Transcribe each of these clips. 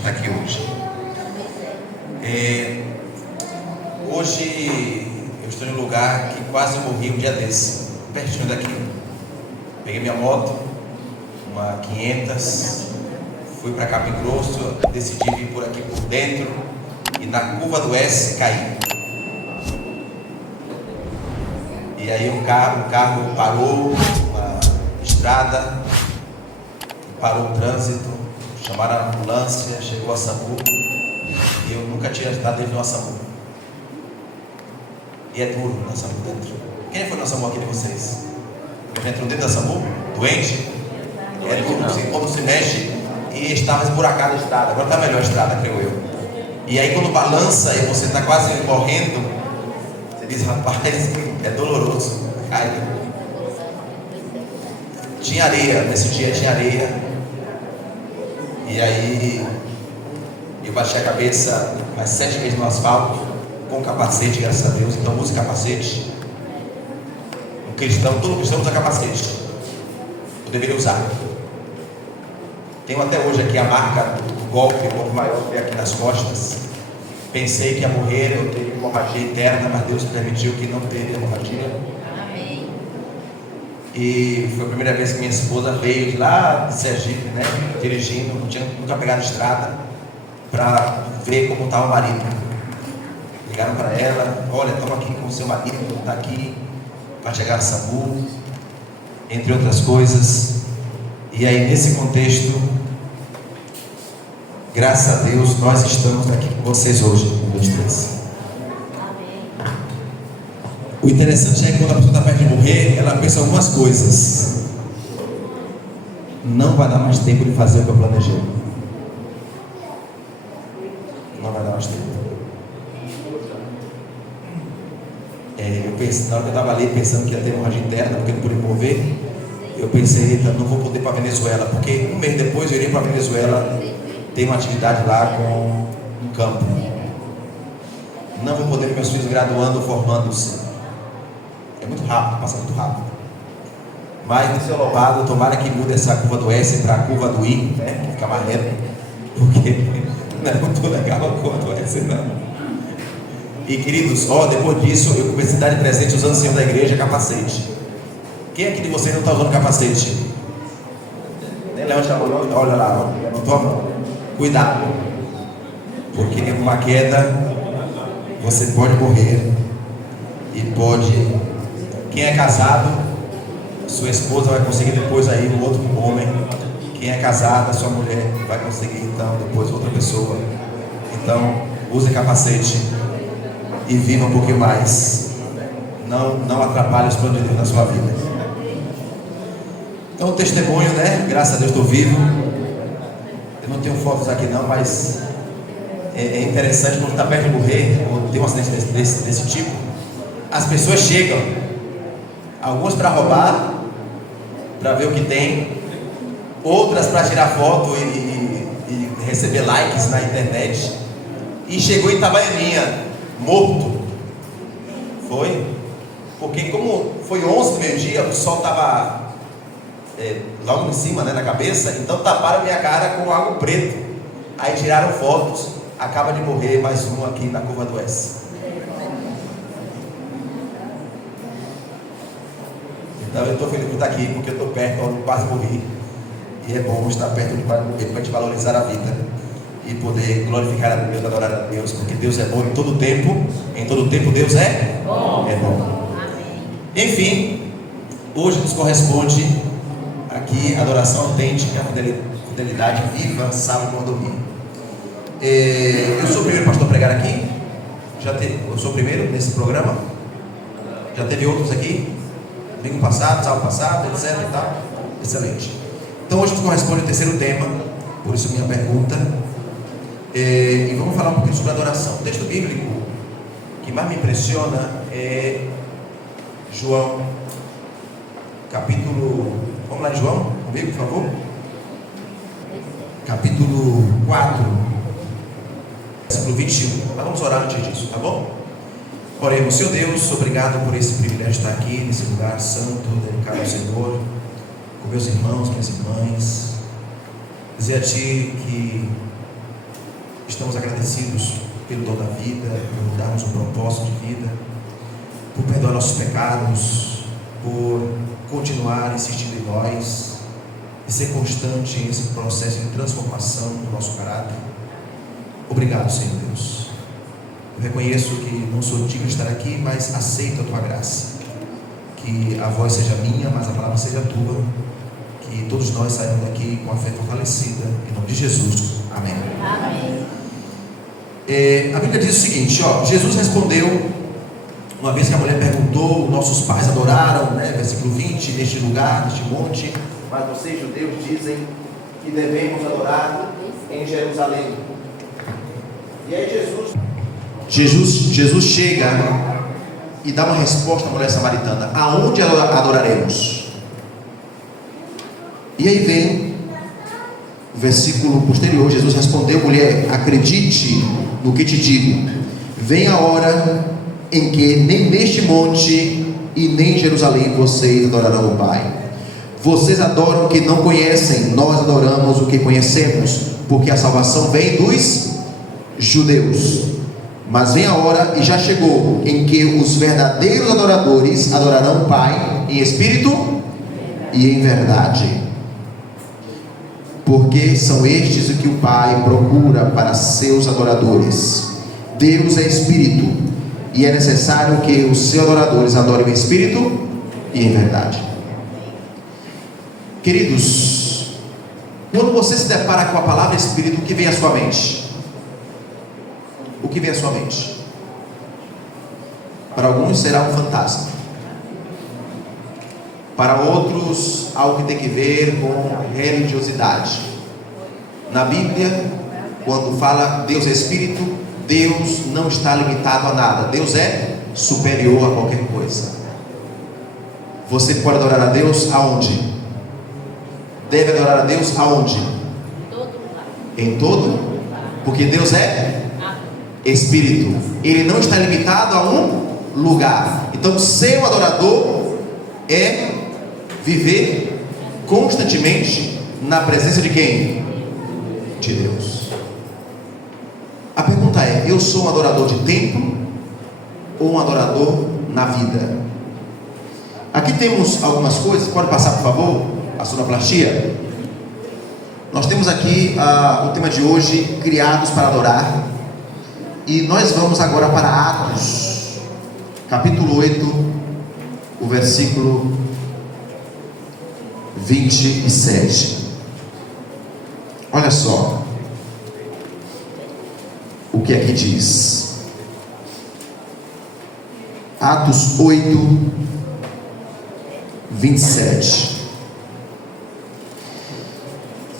está aqui hoje. Hoje eu estou em um lugar que quase morri um dia desse, pertinho daqui. Peguei minha moto, uma 500, fui para Capim Grosso, decidi vir por aqui por dentro e na curva do S caí. E aí o carro parou na estrada, parou o trânsito, chamaram a ambulância, chegou a SAMU e eu nunca tinha estado dentro de uma SAMU. E é duro na SAMU dentro. Quem foi na SAMU aqui de vocês? Já entrou dentro da SAMU? Doente? É duro, quando se mexe e estava esburacada a estrada. Agora está melhor a estrada, creio eu. E aí quando balança e você está quase morrendo, você diz, rapaz, é doloroso. Cai. Tinha areia, nesse dia tinha areia. E aí eu baixei a cabeça mais 7 vezes no asfalto, com capacete, graças a Deus. Então use capacete. Um cristão, todo cristão usa capacete. Eu deveria usar. Tenho até hoje aqui a marca do golpe, um pouco maior que aqui nas costas. Pensei que ia morrer, eu teria hemorragia interna, mas Deus permitiu que não teve hemorragia. Amém. E foi a primeira vez que minha esposa veio de lá de Sergipe, né, dirigindo, não tinha nunca pegado estrada, para ver como estava o marido. Ligaram para ela, olha, estamos aqui com o seu marido, está aqui, vai chegar a SAMU, entre outras coisas. E aí nesse contexto, graças a Deus, nós estamos aqui com vocês hoje, um, dois, três. O interessante é que quando a pessoa está perto de morrer, ela pensa algumas coisas. Não vai dar mais tempo de fazer o que eu planejei. Não vai dar mais tempo. Eu pensei, na hora que eu estava ali pensando que ia ter hemorragia interna, porque não podia mover, eu pensei, eita, não vou poder ir para a Venezuela, porque um mês depois eu iria para a Venezuela, tem uma atividade lá com um campo. Não vou poder ver meus filhos graduando ou formando-se. É muito rápido, passa muito rápido. Mas no seu louvado, tomara que mude essa curva do S para a curva do I, né? Que fica mais lento, porque não é muito legal a curva do S, não. E queridos, depois disso eu comecei a dar de presente os anciãos da igreja capacete. Quem aqui de vocês não está usando capacete? Nem levante a mão, olha lá, levantou a mão. Cuidado, porque em uma queda você pode morrer e pode. Quem é casado, sua esposa vai conseguir depois aí um outro homem. Quem é casada, sua mulher vai conseguir então depois outra pessoa. Então use capacete e viva um pouquinho mais. Não atrapalhe os planos de Deus na sua vida. Então, testemunho, né? Graças a Deus estou vivo. Eu não tenho fotos aqui não, mas é interessante quando está perto de morrer, ou tem um acidente desse tipo, as pessoas chegam, algumas para roubar, para ver o que tem, outras para tirar foto e receber likes na internet. E chegou em Itabaianinha, morto. Foi? Porque como foi 11 do meio-dia, o sol estava logo em cima, né, na cabeça, então taparam minha cara com algo preto. Aí tiraram fotos, acaba de morrer mais um aqui na curva do S. Então eu estou feliz por estar aqui, porque eu estou perto, eu quase morri. E é bom estar perto de quase morrer, para a gente valorizar a vida e poder glorificar a Deus, adorar a Deus, porque Deus é bom em todo tempo Deus é bom. É bom. Enfim, hoje nos corresponde aqui adoração autêntica, fidelidade viva, salve e mordomia. Eu sou o primeiro pastor a pregar aqui. Eu sou o primeiro nesse programa. Já teve outros aqui, domingo passado, sábado passado, etc e tal. Excelente. Então hoje nos corresponde o terceiro tema, por isso minha pergunta. E vamos falar um pouquinho sobre adoração. O texto bíblico que mais me impressiona é João, capítulo. Vamos lá, João, comigo, por favor. Capítulo 4, versículo 21. Mas vamos orar antes disso, tá bom? Oremos. Seu Deus, obrigado por esse privilégio de estar aqui nesse lugar santo, dedicado ao Senhor, com meus irmãos, minhas irmãs. Dizer a Ti que Estamos agradecidos pelo dom da vida, por darmos um propósito de vida, por perdoar nossos pecados, por continuar insistindo em nós e ser constante nesse processo de transformação do nosso caráter. Obrigado, Senhor Deus. Eu reconheço que não sou digno de estar aqui, mas aceito a Tua graça. Que a voz seja minha, mas a palavra seja Tua. Que todos nós saímos daqui com a fé fortalecida. Em nome de Jesus. Amém. Amém. A Bíblia diz o seguinte, Jesus respondeu, uma vez que a mulher perguntou, nossos pais adoraram, versículo 20, neste lugar, neste monte, mas vocês judeus dizem que devemos adorar em Jerusalém. E aí Jesus chega e dá uma resposta à mulher samaritana: aonde adoraremos? E aí vem o versículo posterior. Jesus respondeu: mulher, acredite no que te digo, vem a hora em que nem neste monte e nem em Jerusalém vocês adorarão o Pai. Vocês adoram o que não conhecem, nós adoramos o que conhecemos, porque a salvação vem dos judeus. Mas vem a hora, e já chegou, em que os verdadeiros adoradores adorarão o Pai em espírito e em verdade, porque são estes o que o Pai procura para seus adoradores. Deus é espírito, e é necessário que os seus adoradores adorem em espírito e em verdade. Queridos, quando você se depara com a palavra espírito, o que vem à sua mente? O que vem à sua mente? Para alguns será um fantasma, para outros algo que tem que ver com religiosidade. Na Bíblia, quando fala Deus é espírito, Deus não está limitado a nada. Deus é superior a qualquer coisa. Você pode adorar a Deus aonde? Deve adorar a Deus aonde? Em todo? Porque Deus é espírito. Ele não está limitado a um lugar. Então, ser um adorador é viver constantemente na presença de quem? De Deus. A pergunta é: eu sou um adorador de templo ou um adorador na vida? Aqui temos algumas coisas. Pode passar, por favor, a sonoplastia? Nós temos aqui o tema de hoje: criados para adorar. E nós vamos agora para Atos, capítulo 8, o versículo 27. Olha só o que aqui diz. Atos 8, 27.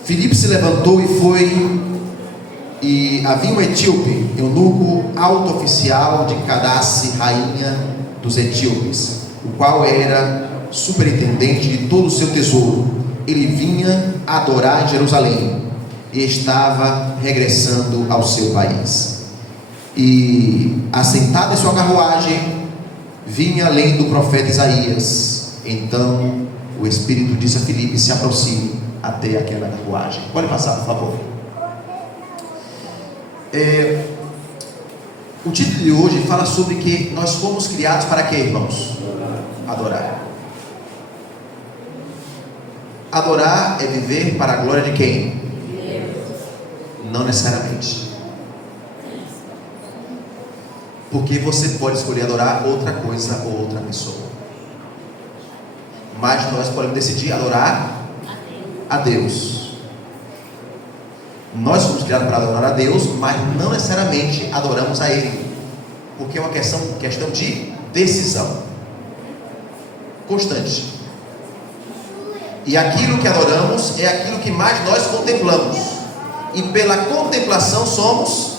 Filipe se levantou e foi, e havia um etíope, eunuco alto oficial de Cadace, rainha dos etíopes, o qual era superintendente de todo o seu tesouro. Ele vinha adorar em Jerusalém e estava regressando ao seu país. E assentado em sua carruagem, vinha lendo o profeta Isaías. Então o Espírito disse a Filipe: se aproxime até aquela carruagem. Pode passar, por favor. O título de hoje fala sobre que nós fomos criados para quê, irmãos? Adorar. Adorar é viver para a glória de quem? Não necessariamente. Porque você pode escolher adorar outra coisa ou outra pessoa, mas nós podemos decidir adorar a Deus. Nós fomos criados para adorar a Deus, mas não necessariamente adoramos a Ele, porque é uma questão de decisão constante. E aquilo que adoramos é aquilo que mais nós contemplamos, e pela contemplação somos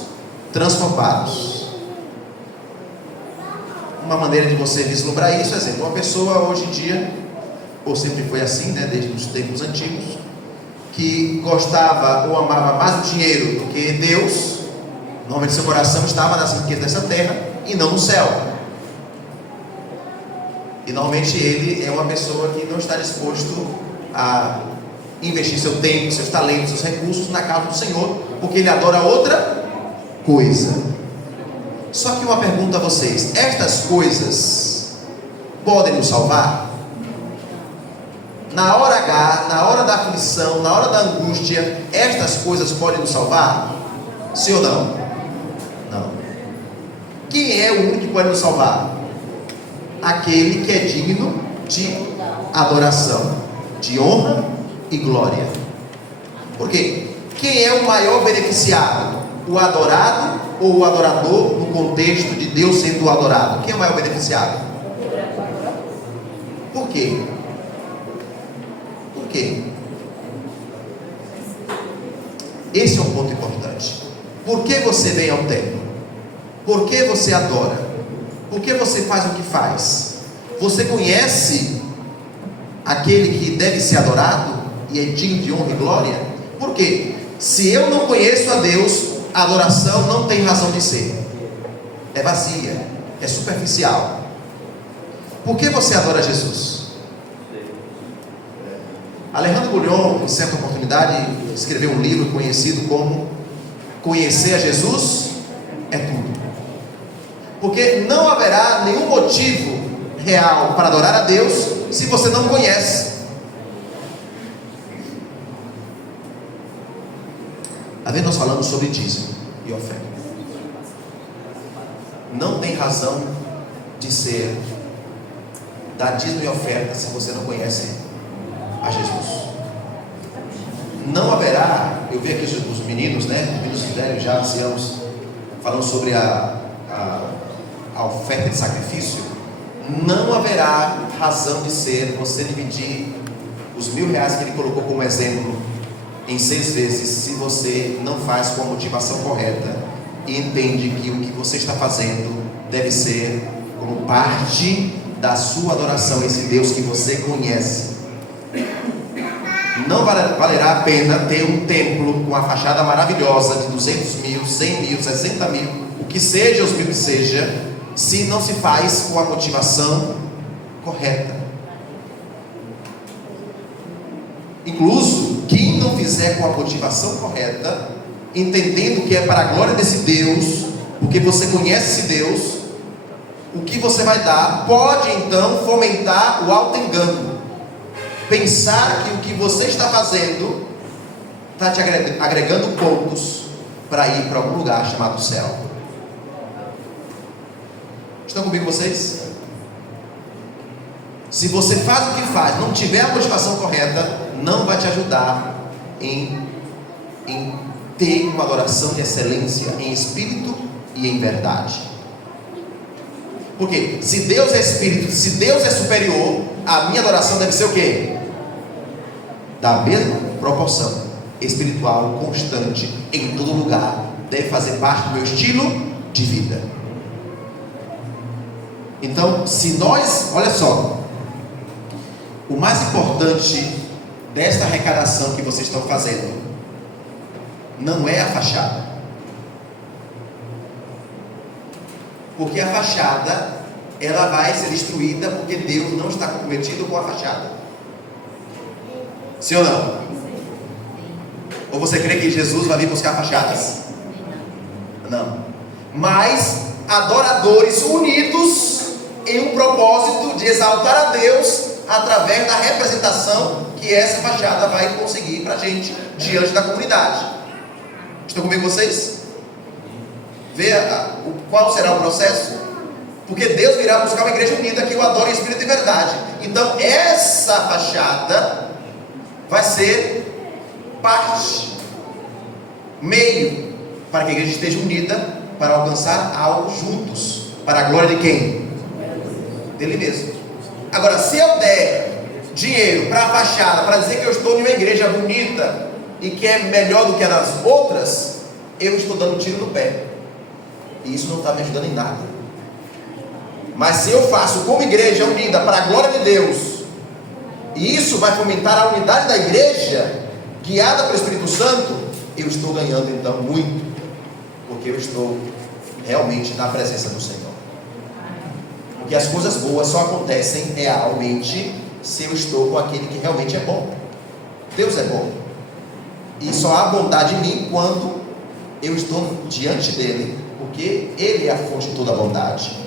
transformados. Uma maneira de você vislumbrar isso é, exemplo, uma pessoa hoje em dia, ou sempre foi assim, desde os tempos antigos, que gostava ou amava mais o dinheiro do que Deus, normalmente seu coração estava nas riquezas dessa terra e não no céu. E normalmente ele é uma pessoa que não está disposto a investir seu tempo, seus talentos, seus recursos na causa do Senhor, porque ele adora outra coisa. Só que uma pergunta a vocês: estas coisas podem nos salvar? Na hora H, na hora da aflição, na hora da angústia, estas coisas podem nos salvar? Sim ou não? Não. Quem é o único que pode nos salvar? Aquele que é digno de adoração, de honra e glória. Por quê? Quem é o maior beneficiado? O adorado ou o adorador, no contexto de Deus sendo adorado? Quem é o maior beneficiado? Por quê? Por quê? Esse é um ponto importante. Por que você vem ao templo? Por que você adora? Por que você faz o que faz? Você conhece aquele que deve ser adorado e é digno de honra e glória? Por quê? Se eu não conheço a Deus, a adoração não tem razão de ser. É vazia, é superficial. Por que você adora Jesus? Alejandro Bullion, em certa oportunidade, escreveu um livro conhecido como Conhecer a Jesus é Tudo. Porque não haverá nenhum motivo real para adorar a Deus se você não conhece. A vez nós falamos sobre dízimo e oferta. Não tem razão de ser dar dízimo e oferta se você não conhece a Jesus. Não haverá, eu vi aqui os meninos, né? Os meninos velhos, já anciãos, falando sobre a oferta de sacrifício. Não haverá razão de ser você dividir os R$1.000 que ele colocou como exemplo em 6 vezes, se você não faz com a motivação correta e entende que o que você está fazendo deve ser como parte da sua adoração a esse Deus que você conhece. Não valerá a pena ter um templo com a fachada maravilhosa de 200 mil, 100 mil, 60 mil, o que seja, os mil que seja, se não se faz com a motivação correta. Incluso, quem não fizer com a motivação correta, entendendo que é para a glória desse Deus, porque você conhece esse Deus, o que você vai dar pode então fomentar o auto-engano. Pensar que o que você está fazendo está te agregando pontos para ir para algum lugar chamado céu. Estão comigo vocês? Se você faz o que faz, não tiver a motivação correta, não vai te ajudar em ter uma adoração de excelência em espírito e em verdade. Porque se Deus é espírito, se Deus é superior, a minha adoração deve ser o quê? Da mesma proporção, espiritual, constante, em todo lugar, deve fazer parte do meu estilo de vida. Então, se nós, olha só, o mais importante desta arrecadação que vocês estão fazendo não é a fachada, porque a fachada ela vai ser destruída, porque Deus não está comprometido com a fachada. Sim ou não? Ou você crê que Jesus vai vir buscar fachadas? Não. Mas adoradores unidos em um propósito de exaltar a Deus através da representação que essa fachada vai conseguir para a gente diante da comunidade. Estão comigo vocês? Vê qual será o processo? Porque Deus virá buscar uma igreja unida que o adore em espírito e verdade. Então essa fachada vai ser parte, meio, para que a igreja esteja unida para alcançar algo juntos, para a glória de quem? Dele mesmo. Agora, se eu der dinheiro para a fachada, para dizer que eu estou em uma igreja bonita e que é melhor do que as outras, eu estou dando tiro no pé, e isso não está me ajudando em nada. Mas se eu faço como igreja unida para a glória de Deus, e isso vai fomentar a unidade da igreja, guiada pelo Espírito Santo, eu estou ganhando então muito, porque eu estou realmente na presença do Senhor. Porque as coisas boas só acontecem realmente se eu estou com aquele que realmente é bom. Deus é bom, e só há bondade em mim quando eu estou diante dele, porque ele é a fonte de toda a bondade.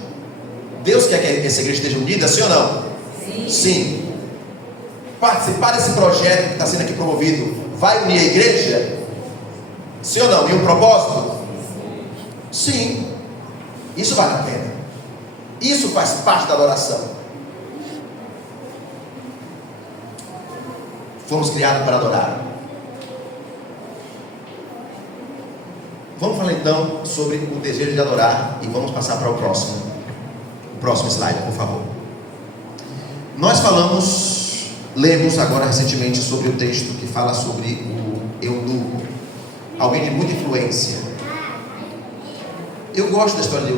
Deus quer que essa igreja esteja unida, sim ou não? Sim. Sim. Participar desse projeto que está sendo aqui promovido vai unir a igreja? Sim ou não? Em um propósito? Sim. Isso vale a pena. Isso faz parte da adoração. Fomos criados para adorar. Vamos falar então sobre o desejo de adorar e vamos passar para o próximo slide, por favor. Nós lemos agora recentemente sobre o texto que fala sobre o eunuco, alguém de muita influência. Eu gosto da história do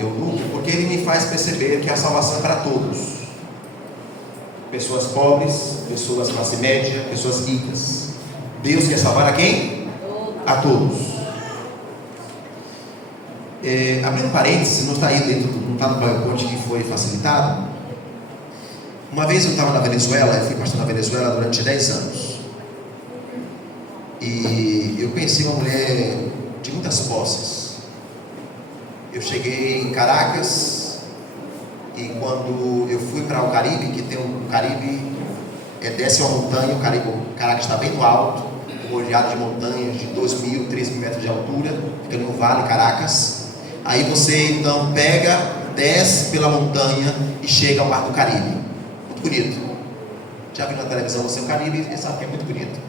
eunuco porque ele me faz perceber que a salvação é para todos. Pessoas pobres, pessoas classe média, pessoas ricas. Deus quer salvar a quem? A todos. Abrindo parênteses, não está aí dentro, não está no PowerPoint que foi facilitado. Uma vez eu estava na Venezuela, eu fui pastor na Venezuela durante 10 anos. E eu conheci uma mulher de muitas posses. Eu cheguei em Caracas e quando eu fui para o Caribe, que tem o Caribe, desce uma montanha, Caracas está bem no alto, rodeado de montanhas de 2.000, 3.000 metros de altura, fica no Vale Caracas. Aí você então desce pela montanha e chega ao Mar do Caribe. Muito bonito. Já viu na televisão você o Caribe e sabe que é muito bonito.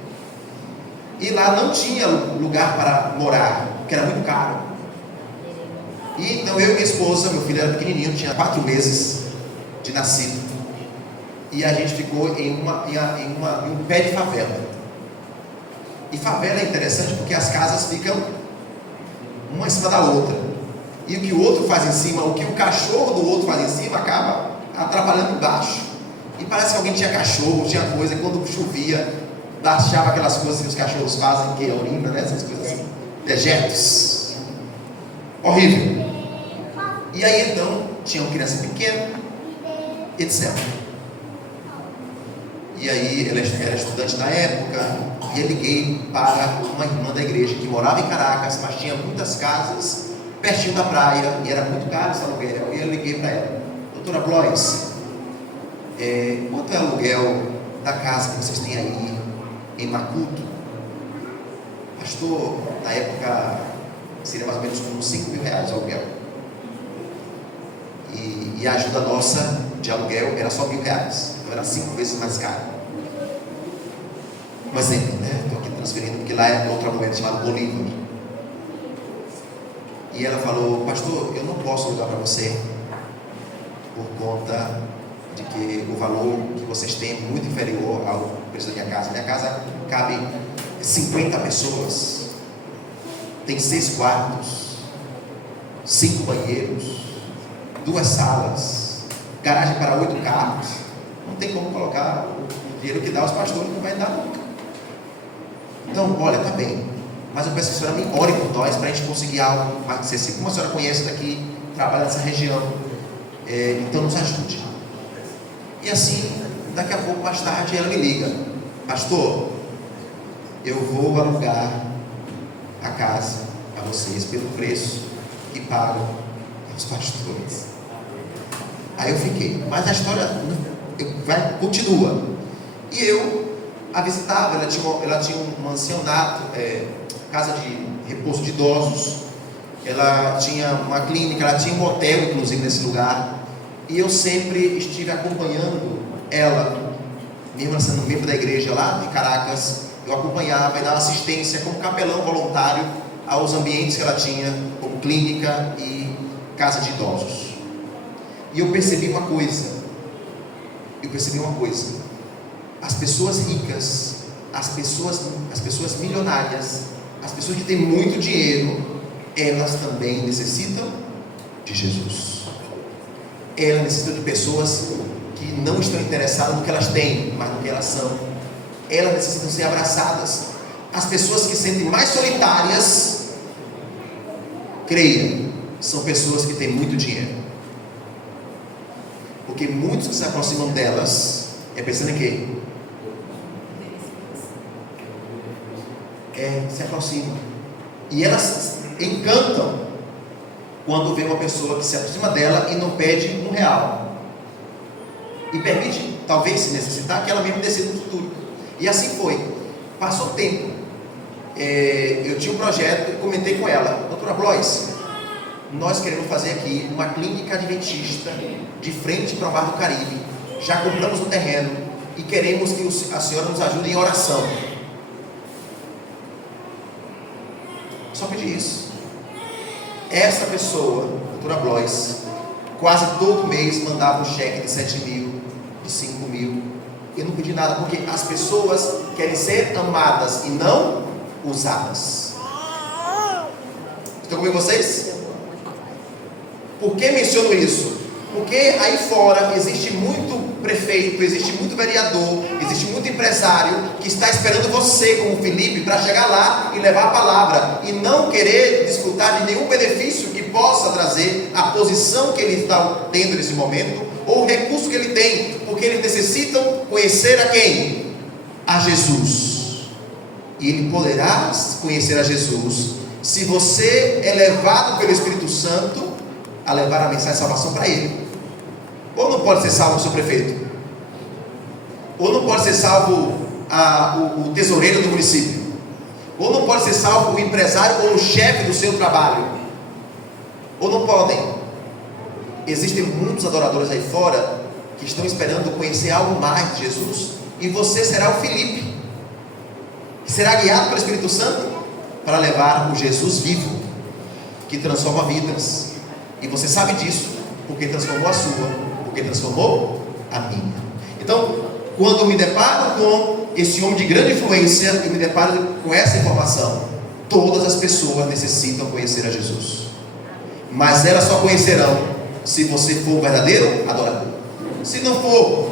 E lá não tinha lugar para morar, porque era muito caro. E então eu e minha esposa, meu filho era pequenininho, tinha 4 meses de nascido. E a gente ficou em um pé de favela. E favela é interessante porque as casas ficam uma em cima da outra. E o que o outro faz em cima, o que o cachorro do outro faz em cima, acaba atrapalhando embaixo. E parece que alguém tinha cachorro, tinha coisa, e quando chovia, achava aquelas coisas que os cachorros fazem, que é urina, né? Essas coisas assim, dejetos. Horrível. E aí então, tinha uma criança pequena, etc. E aí, ela era estudante na época, e eu liguei para uma irmã da igreja que morava em Caracas, mas tinha muitas casas pertinho da praia, e era muito caro esse aluguel. E eu liguei para ela: doutora Blois, quanto é o aluguel da casa que vocês têm aí em Macuto? Pastor, na época seria mais ou menos uns 5 mil reais o aluguel. E a ajuda nossa de aluguel era só 1.000 reais, então era 5 vezes mais caro. Um exemplo, né? Estou aqui transferindo porque lá é outra moeda chamada Bolívar. E ela falou: pastor, eu não posso alugar para você por conta de que o valor que vocês têm é muito inferior ao preço da minha casa. Minha casa cabe 50 pessoas, tem 6 quartos, 5 banheiros, 2 salas, garagem para 8 carros. Não tem como colocar o dinheiro que dá aos pastores, não vai dar nunca. Então, olha, tá bem, mas eu peço que a senhora me ore por nós para a gente conseguir algo mais acessível. Como a senhora conhece daqui, trabalha nessa região, então nos ajude. E assim, daqui a pouco, mais tarde, ela me liga: pastor, eu vou alugar a casa a vocês pelo preço que pagam os pastores. Aí eu fiquei, mas a história continua. E eu a visitava, ela tinha um mansionato, casa de repouso de idosos, ela tinha uma clínica, ela tinha um hotel inclusive nesse lugar, e eu sempre estive acompanhando ela, mesmo sendo membro da igreja lá de Caracas. Eu acompanhava e dava assistência como capelão voluntário aos ambientes que ela tinha, como clínica e casa de idosos. E eu percebi uma coisa, as pessoas ricas, as pessoas milionárias, as pessoas que têm muito dinheiro, elas também necessitam de Jesus. Elas necessitam de pessoas que não estão interessadas no que elas têm, mas no que elas são. Elas necessitam ser abraçadas. As pessoas que se sentem mais solitárias, creia, são pessoas que têm muito dinheiro. Porque muitos que se aproximam delas pensando em quê? Se aproximam. E elas encantam quando vê uma pessoa que se aproxima dela e não pede R$1. E permite, talvez se necessitar, que ela mesmo decida no futuro. E assim foi. Passou tempo. Eu tinha um projeto e comentei com ela: doutora Blois, nós queremos fazer aqui uma clínica adventista de frente para o Mar do Caribe. Já compramos o terreno e queremos que a senhora nos ajude em oração. Só pedi isso. Essa pessoa, doutora Blois, quase todo mês mandava um cheque de 7 mil, de 5 mil. Eu não pedi nada, porque as pessoas querem ser amadas e não usadas. Estão comigo vocês? Por que menciono isso? Porque aí fora existe muito prefeito, existe muito vereador, existe muito empresário que está esperando você, como Felipe, para chegar lá e levar a palavra e não querer desfrutar de nenhum benefício que possa trazer a posição que ele está tendo nesse momento ou o recurso que ele tem, porque eles necessitam conhecer a quem? A Jesus. E ele poderá conhecer a Jesus se você é levado pelo Espírito Santo a levar a mensagem de salvação para ele. Ou não pode ser salvo o seu prefeito? Ou não pode ser salvo o tesoureiro do município? Ou não pode ser salvo o empresário ou o chefe do seu trabalho? Ou não podem? Existem muitos adoradores aí fora que estão esperando conhecer algo mais de Jesus, e você será o Felipe, que será guiado pelo Espírito Santo para levar o Jesus vivo, que transforma vidas. E você sabe disso, porque transformou a sua, porque transformou a minha. Então, quando eu me deparo com esse homem de grande influência, eu me deparo com essa informação: todas as pessoas necessitam conhecer a Jesus, mas elas só conhecerão se você for um verdadeiro adorador. Se não for,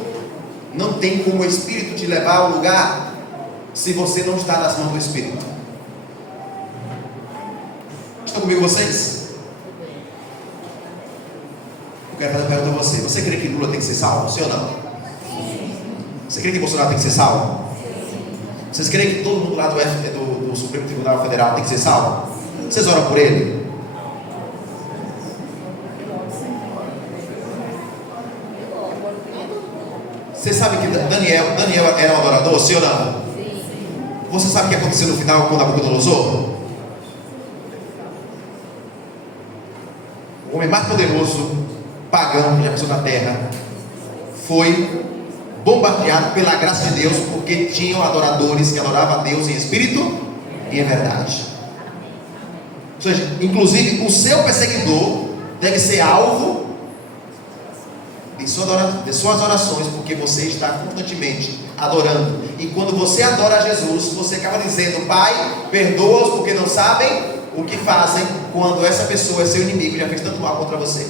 não tem como o Espírito te levar ao lugar se você não está nas mãos do Espírito. Estão comigo vocês? Eu quero fazer uma pergunta a você: você crê que Lula tem que ser salvo? Sim ou não? Você crê que Bolsonaro tem que ser salvo? Vocês creem que todo mundo lá do Supremo Tribunal Federal tem que ser salvo? Vocês oram por ele? Vocês sabem que Daniel era um adorador, sim ou não? Você sabe o que aconteceu no final com Nabucodonosor? O homem mais poderoso, pagão que já passou na terra, foi bombardeado pela graça de Deus, porque tinham adoradores que adoravam a Deus em espírito e em verdade. Ou seja, inclusive o seu perseguidor deve ser alvo de suas orações, porque você está constantemente adorando. E quando você adora a Jesus, você acaba dizendo: Pai, perdoa-os porque não sabem o que fazem, quando essa pessoa é seu inimigo e já fez tanto mal contra você.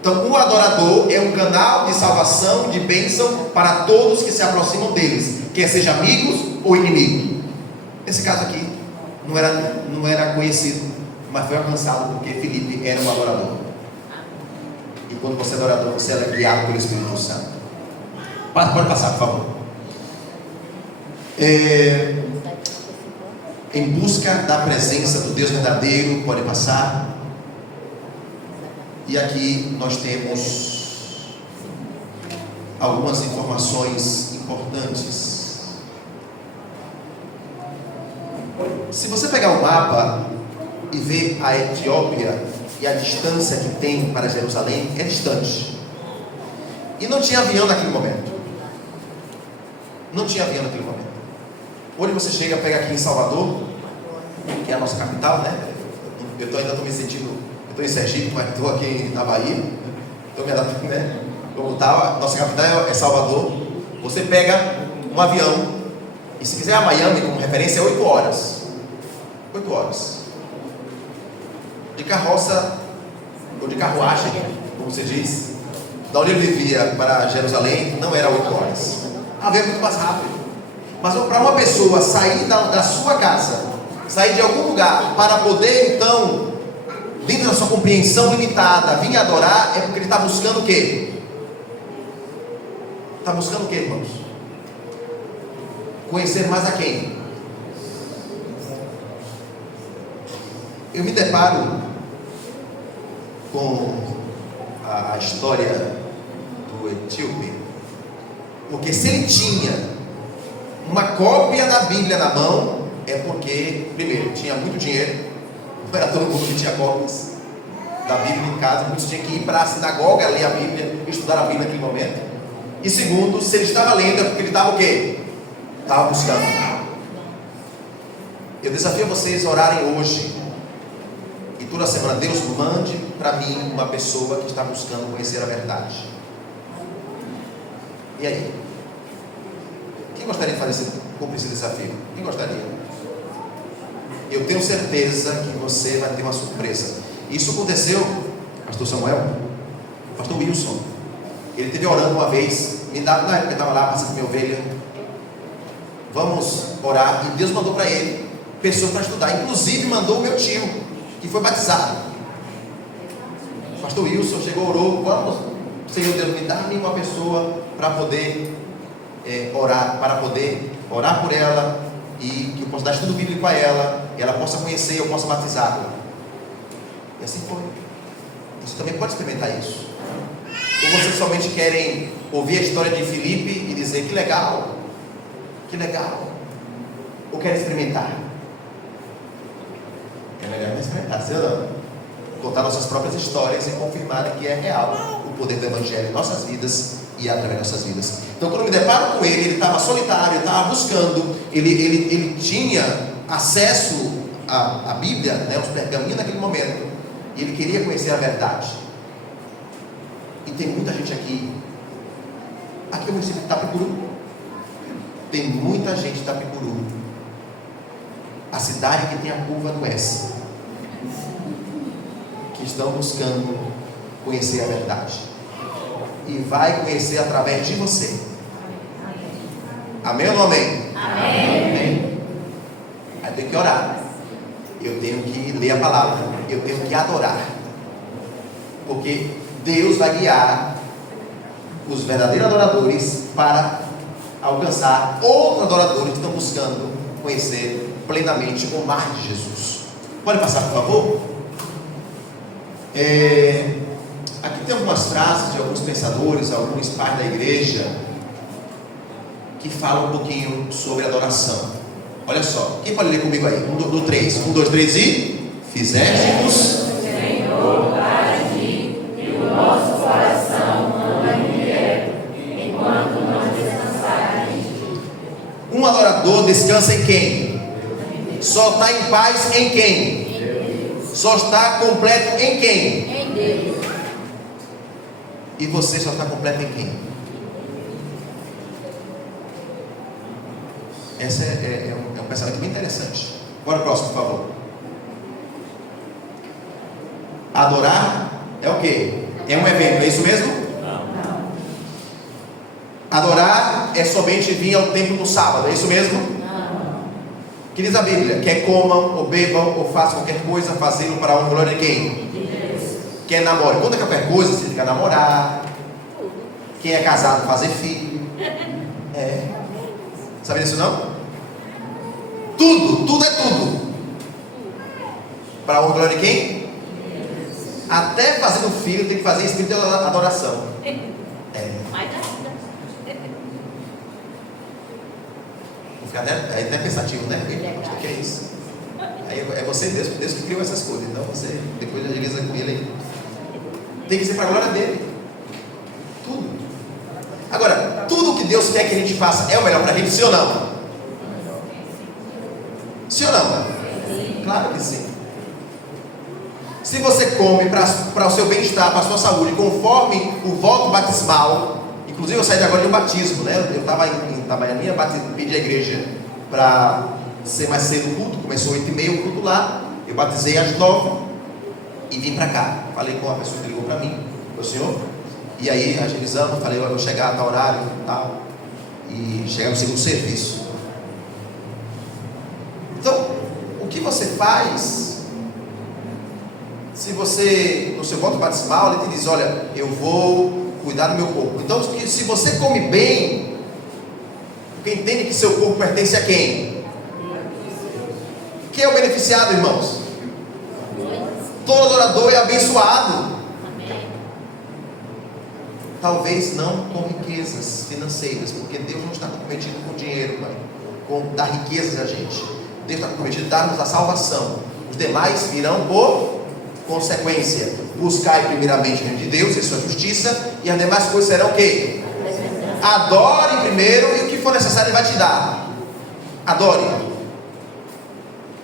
Então, o adorador é um canal de salvação, de bênção para todos que se aproximam deles, quer seja amigos ou inimigos. Esse caso aqui não era conhecido, mas foi alcançado porque Felipe era um adorador. E quando você é adorador, você é guiado pelo Espírito Santo. Pode passar, por favor. Em busca da presença do Deus verdadeiro, pode passar. E aqui nós temos algumas informações importantes. Se você pegar o mapa e ver a Etiópia e a distância que tem para Jerusalém, é distante. E não tinha avião naquele momento. Não tinha avião naquele momento. Hoje você chega, pega aqui em Salvador, que é a nossa capital, né? Eu ainda estou me sentindo, eu estou em Sergipe, mas estou aqui na Bahia. Estou me adaptando, né? Como estava, nossa capital é Salvador. Você pega um avião, e se quiser a Miami como referência, é 8 horas. 8 horas. De carroça, ou de carruagem, como você diz, da onde ele vivia para Jerusalém, não era 8 horas. A avião é muito mais rápido. Mas para uma pessoa sair da sua casa, sair de algum lugar, para poder então, dentro da sua compreensão limitada, vir adorar, é porque ele está buscando o quê? Está buscando o quê, irmãos? Conhecer mais a quem? Eu me deparo com a história do etíope, porque se ele tinha uma cópia da Bíblia na mão, é porque, primeiro, tinha muito dinheiro, não era todo mundo que tinha cópias da Bíblia em casa, muitos tinham que ir para a sinagoga ler a Bíblia, estudar a Bíblia naquele momento. E segundo, se ele estava lendo, é porque ele estava o quê? Estava buscando. Eu desafio vocês a orarem hoje e toda semana: Deus, mande para mim uma pessoa que está buscando conhecer a verdade. E aí? Quem gostaria de cumprir esse desafio? Quem gostaria? Eu tenho certeza que você vai ter uma surpresa. Isso aconteceu, pastor Samuel, pastor Wilson. Ele esteve orando uma vez, na época eu estava lá passando minha ovelha. Vamos orar. E Deus mandou para ele pessoas para estudar. Inclusive mandou o meu tio, que foi batizado. O pastor Wilson chegou, orou: vamos, Senhor Deus, me dá uma pessoa para poder orar por ela, e que eu possa dar estudo bíblico a ela, e ela possa conhecer e eu possa batizá-la. E assim foi. Você também pode experimentar isso. Ou vocês somente querem ouvir a história de Filipe e dizer: que legal, que legal. Ou querem experimentar? É melhor experimentar, sei lá. Contar nossas próprias histórias e confirmar que é real o poder do Evangelho em nossas vidas e através de nossas vidas. Então, quando eu me deparo com ele estava solitário, ele estava buscando, ele tinha acesso à Bíblia, né, os pergaminhos naquele momento, e ele queria conhecer a verdade. E tem muita gente aqui é o município de Itapicuru, tem muita gente de Itapicuru, a cidade que tem a curva do S, que estão buscando conhecer a verdade, e vai conhecer através de você. Amém ou não amém? Amém. Aí tem que orar, eu tenho que ler a palavra, eu tenho que adorar, porque Deus vai guiar os verdadeiros adoradores para alcançar outros adoradores que estão buscando conhecer plenamente o mar de Jesus. Pode passar, por favor? Aqui tem algumas frases de alguns pensadores, alguns pais da igreja, que falam um pouquinho sobre adoração. Olha só, quem pode ler comigo aí? No 3, 1, 2, 3 e... Fizeste-nos, Senhor, para ti, e o nosso coração anda inquieto, enquanto não descansar em ti. um adorador descansa em quem? Só está em paz em quem? Só está completo em quem? Em Deus. E você só está completo em quem? Esse é um pensamento bem interessante. Bora próximo, por favor. Adorar é o quê? É um evento, é isso mesmo? Não. Adorar é somente vir ao templo no sábado, é isso mesmo? Não. Que diz a Bíblia: quer comam, ou bebam, ou façam qualquer coisa, fazê-lo para a honra e glória de quem? De Deus. Quer namorar, quando é qualquer coisa, significa namorar. Quem é casado, fazer filho. Sabe disso não? Tudo é tudo. Para a honra e glória de quem? Até fazendo filho tem que fazer espírito de adoração. Mas Vou ficar até pensativo, né? O que é isso? Aí é você mesmo, Deus que criou essas coisas. Então você depois agiliza com ele aí. Tem que ser para a glória dele. Tudo. Agora, tudo que Deus quer que a gente faça é o melhor para a gente, sim ou não? Sim ou não? Claro que sim. Se você come para o seu bem-estar, para a sua saúde, conforme o voto batismal, inclusive eu saí agora de um batismo, né? Eu estava em Itabaianinha, pedi à igreja para ser mais cedo o culto, começou 8h30 o culto lá, eu batizei às 9 e vim para cá. Falei com uma pessoa que ligou para mim, o senhor, e aí agilizamos, falei: eu vou chegar a tal horário e tal, e chegar no segundo serviço. Então, o que você faz? Se você, no seu voto batismal, ele te diz: olha, eu vou cuidar do meu corpo. Então, se você come bem, porque entende que seu corpo pertence a quem? Quem é o beneficiado, irmãos? todo adorador é abençoado. Talvez não com riquezas financeiras, porque Deus não está comprometido com dinheiro, com dar riquezas a gente. Deus está comprometido em dar-nos a salvação. Os demais virão por consequência. Buscai primeiramente o reino de Deus e sua justiça, e as demais coisas serão o quê? Adore primeiro, e o que for necessário Ele vai te dar. Adore.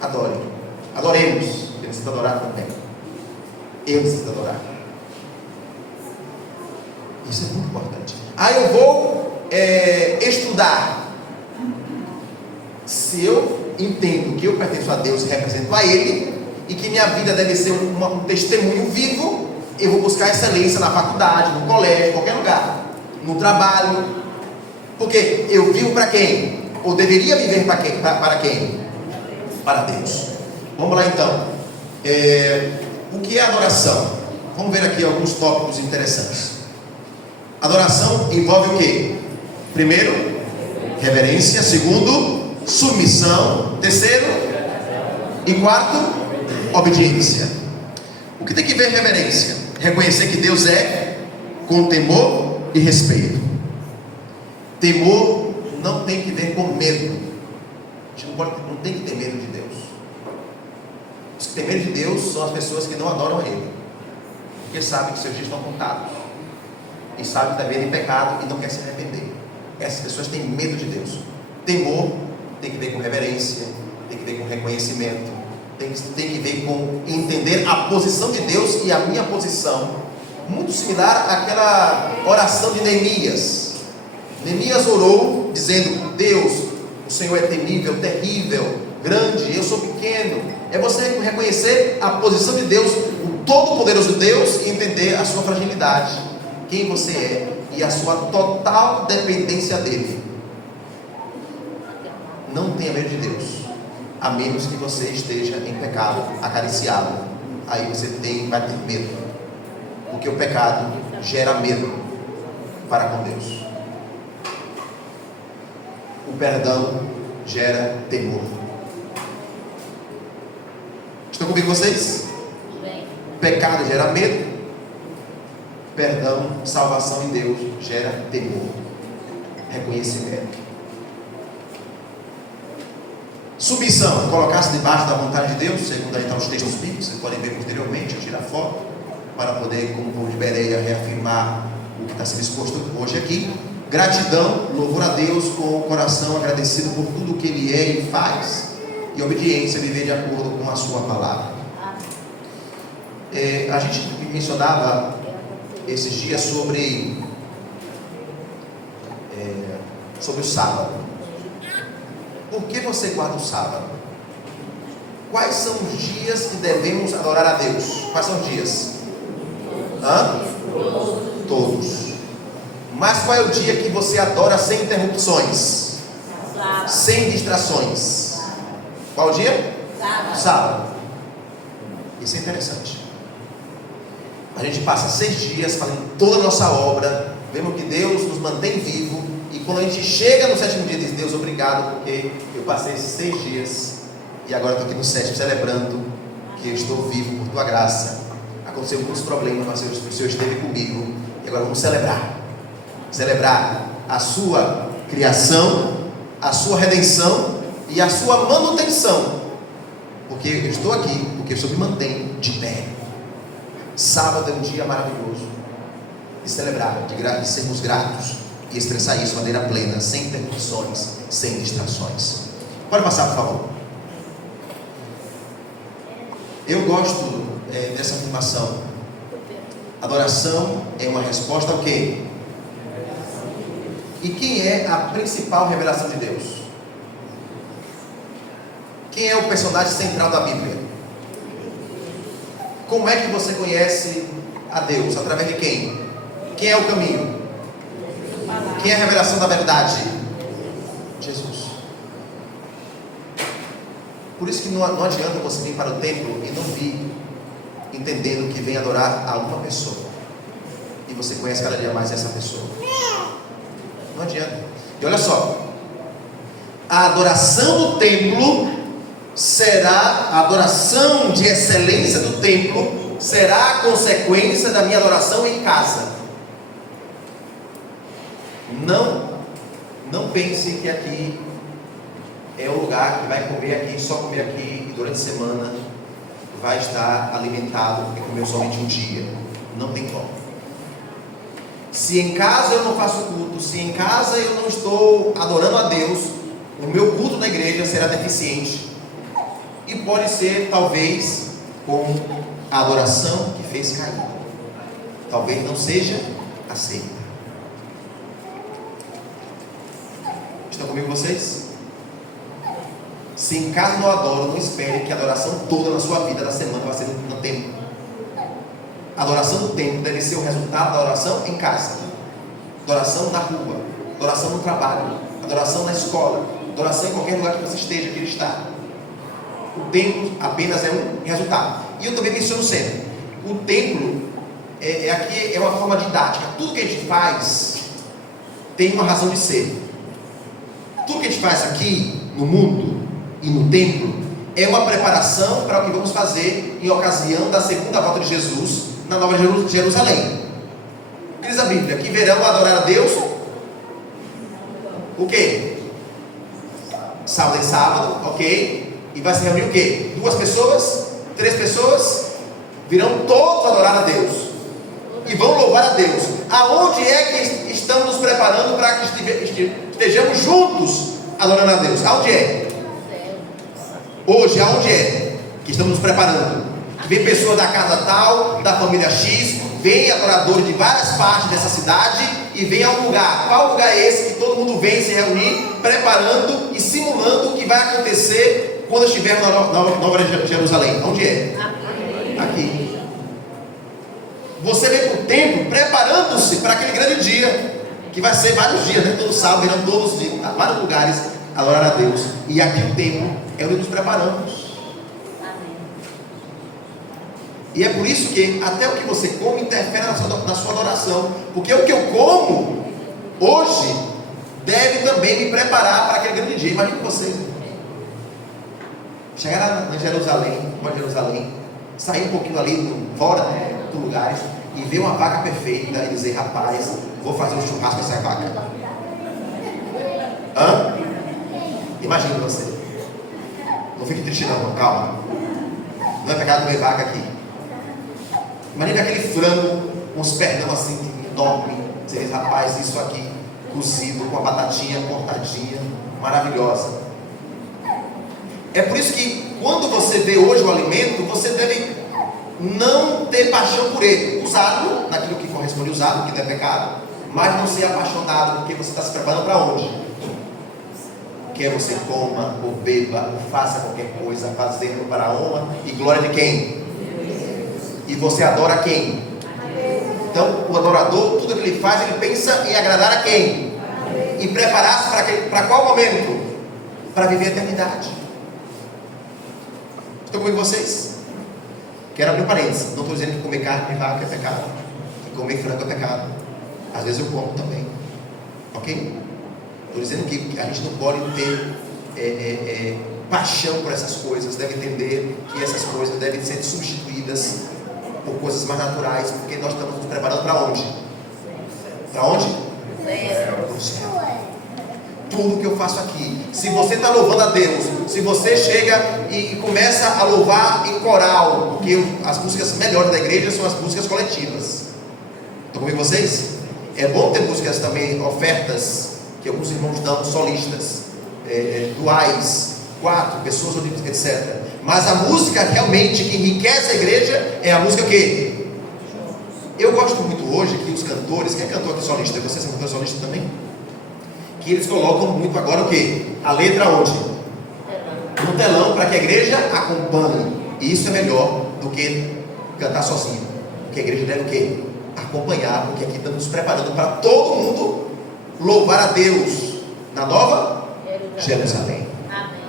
Adore. Adoremos. Ele necessita adorar também. Eu necessito adorar. Isso é muito importante. Eu vou estudar. Se eu entendo que eu pertenço a Deus e represento a Ele, e que minha vida deve ser um testemunho vivo, eu vou buscar excelência na faculdade, no colégio, em qualquer lugar, no trabalho. Porque eu vivo para quem? Ou deveria viver para quem? Para quem? Para Deus. Vamos lá então. O que é adoração? Vamos ver aqui alguns tópicos interessantes. Adoração envolve o quê? Primeiro, reverência. Segundo, submissão. Terceiro e quarto, obediência. O que tem que ver reverência? Reconhecer que Deus é com temor e respeito. Temor não tem que ver com medo. A gente não tem que ter medo de Deus. Os que têm medo de Deus são as pessoas que não adoram a Ele, porque sabem que seus dias estão contados, e sabem que está vivendo em pecado e não quer se arrepender. Essas pessoas têm medo de Deus. Temor tem que ver com reverência, tem que ver com reconhecimento, tem que ver com entender a posição de Deus e a minha posição. Muito similar àquela oração de Neemias. Neemias orou dizendo: Deus, o Senhor é temível, terrível, grande, eu sou pequeno. É você reconhecer a posição de Deus, o todo-poderoso Deus, e entender a sua fragilidade, quem você é e a sua total dependência dele. Não tenha medo de Deus, a menos que você esteja em pecado, acariciado. Aí você vai ter medo, porque o pecado gera medo para com Deus. O perdão gera temor. Estão comigo vocês? Pecado gera medo, perdão, salvação em Deus gera temor, reconhecimento. Submissão, colocar-se debaixo da vontade de Deus, segundo aí está os textos bíblicos, vocês podem ver posteriormente, eu tiro a foto, para poder, como o povo de Bereia, reafirmar o que está sendo exposto hoje aqui. Gratidão, louvor a Deus com o coração agradecido por tudo o que Ele é e faz. E obediência, viver de acordo com a sua palavra. A gente mencionava esses dias sobre o sábado. Por que você guarda o sábado? Quais são os dias que devemos adorar a Deus? Quais são os dias? Todos. Mas qual é o dia que você adora sem interrupções? Sem distrações? Qual o dia? Sábado. Isso é interessante. A gente passa 6 dias fazendo toda a nossa obra, vemos que Deus nos mantém vivo, e quando a gente chega no 7º dia, diz: Deus, obrigado, porque eu passei esses 6 dias e agora estou aqui no 7º celebrando que eu estou vivo por tua graça. Aconteceu muitos problemas, mas o Senhor esteve comigo, e agora vamos celebrar a sua criação, a sua redenção e a sua manutenção, porque eu estou aqui, porque o Senhor me mantém de pé. Sábado é um dia maravilhoso de celebrar, de sermos gratos e expressar isso de maneira plena, sem interrupções, sem distrações. Pode passar, por favor. Eu gosto dessa afirmação. Adoração é uma resposta ao quê? E quem é a principal revelação de Deus? Quem é o personagem central da Bíblia? Como é que você conhece a Deus? Através de quem? Quem é o caminho? Quem é a revelação da verdade? Jesus. Por isso que não adianta você vir para o templo e não vir entendendo que vem adorar a uma pessoa, e você conhece cada dia mais essa pessoa. Não adianta. E olha só, a adoração do templo será a adoração de excelência do templo, será a consequência da minha adoração em casa. Não pense que aqui é o lugar que vai comer aqui, só comer aqui, e durante a semana vai estar alimentado, porque comeu somente um dia. Não tem como. Se em casa eu não faço culto, se em casa eu não estou adorando a Deus, o meu culto na igreja será deficiente. E pode ser, talvez, com a adoração que fez cair. Talvez não seja aceita. Estão comigo vocês? Se em casa não adoro, não espere que a adoração toda na sua vida, na semana, vai ser no templo. A adoração do templo deve ser o resultado da adoração em casa. Adoração na rua, adoração no trabalho, adoração na escola, adoração em qualquer lugar que você esteja, que ele está. O templo apenas é um resultado. E eu também menciono sempre, o templo aqui é uma forma didática. Tudo que a gente faz tem uma razão de ser. Tudo que a gente faz aqui no mundo e no templo é uma preparação para o que vamos fazer em ocasião da segunda volta de Jesus na Nova Jerusalém. Diz a Bíblia que verão adorar a Deus o quê? Sábado em sábado, ok? E vai se reunir o quê? 2 pessoas? 3 pessoas? Virão todos adorar a Deus e vão louvar a Deus. Aonde é que estamos nos preparando para que estejamos juntos adorando a Deus? Aonde é? Hoje, aonde é que estamos nos preparando? Que vem pessoas da casa tal, da família X, vem adoradores de várias partes dessa cidade e vem a um lugar. Qual lugar é esse que todo mundo vem se reunir, preparando e simulando o que vai acontecer quando estiver na Nova Jerusalém? Onde é? Aqui. Você vem para o templo preparando-se para aquele grande dia, que vai ser vários dias, né? Todo sábado, virão todos de vários lugares adorar a Deus. E aqui o templo é onde nos preparamos. E é por isso que até o que você come interfere na sua adoração. Porque o que eu como hoje deve também me preparar para aquele grande dia. Imagine você chegar na Jerusalém, sair um pouquinho ali fora dos lugares e ver uma vaca perfeita e dizer: rapaz, vou fazer um churrasco com essa vaca. Imagine você. Não fique triste não, calma. Não é pecado comer vaca aqui. Imagina aquele frango com os pernão assim, enorme. Você diz: rapaz, isso aqui cozido com a batatinha cortadinha, maravilhosa. É por isso que quando você vê hoje o alimento, você deve não ter paixão por ele. Usá-lo naquilo que corresponde usado, que não é pecado, mas não ser apaixonado, porque você está se preparando para onde? Quer você coma ou beba ou faça qualquer coisa, fazendo para a honra e glória de quem? E você adora quem? Então o adorador, tudo que ele faz, ele pensa em agradar a quem? E preparar-se para qual momento? Para viver a eternidade. Estou comigo vocês? Quero abrir um parênteses. Não estou dizendo que comer carne de vaca é pecado, que comer frango é pecado. Às vezes eu como também, ok? Estou dizendo que a gente não pode ter paixão por essas coisas. Deve entender que essas coisas devem ser substituídas por coisas mais naturais, porque nós estamos nos preparando para onde? Para onde? Para o céu. Tudo que eu faço aqui, se você está louvando a Deus, se você chega e começa a louvar em coral, porque as músicas melhores da igreja são as músicas coletivas. Estão comigo vocês? É bom ter músicas também, ofertas, que alguns irmãos dão, solistas, duais, 4 pessoas, etc. Mas a música realmente que enriquece a igreja é a música que eu gosto muito hoje, que os cantores, quem é cantor aqui solista? Vocês são cantores solistas também? Que eles colocam muito agora o que? A letra onde? No telão, para que a igreja acompanhe. E isso é melhor do que cantar sozinho. Porque a igreja deve o quê? Acompanhar, porque aqui estamos nos preparando para todo mundo louvar a Deus na Nova Jerusalém.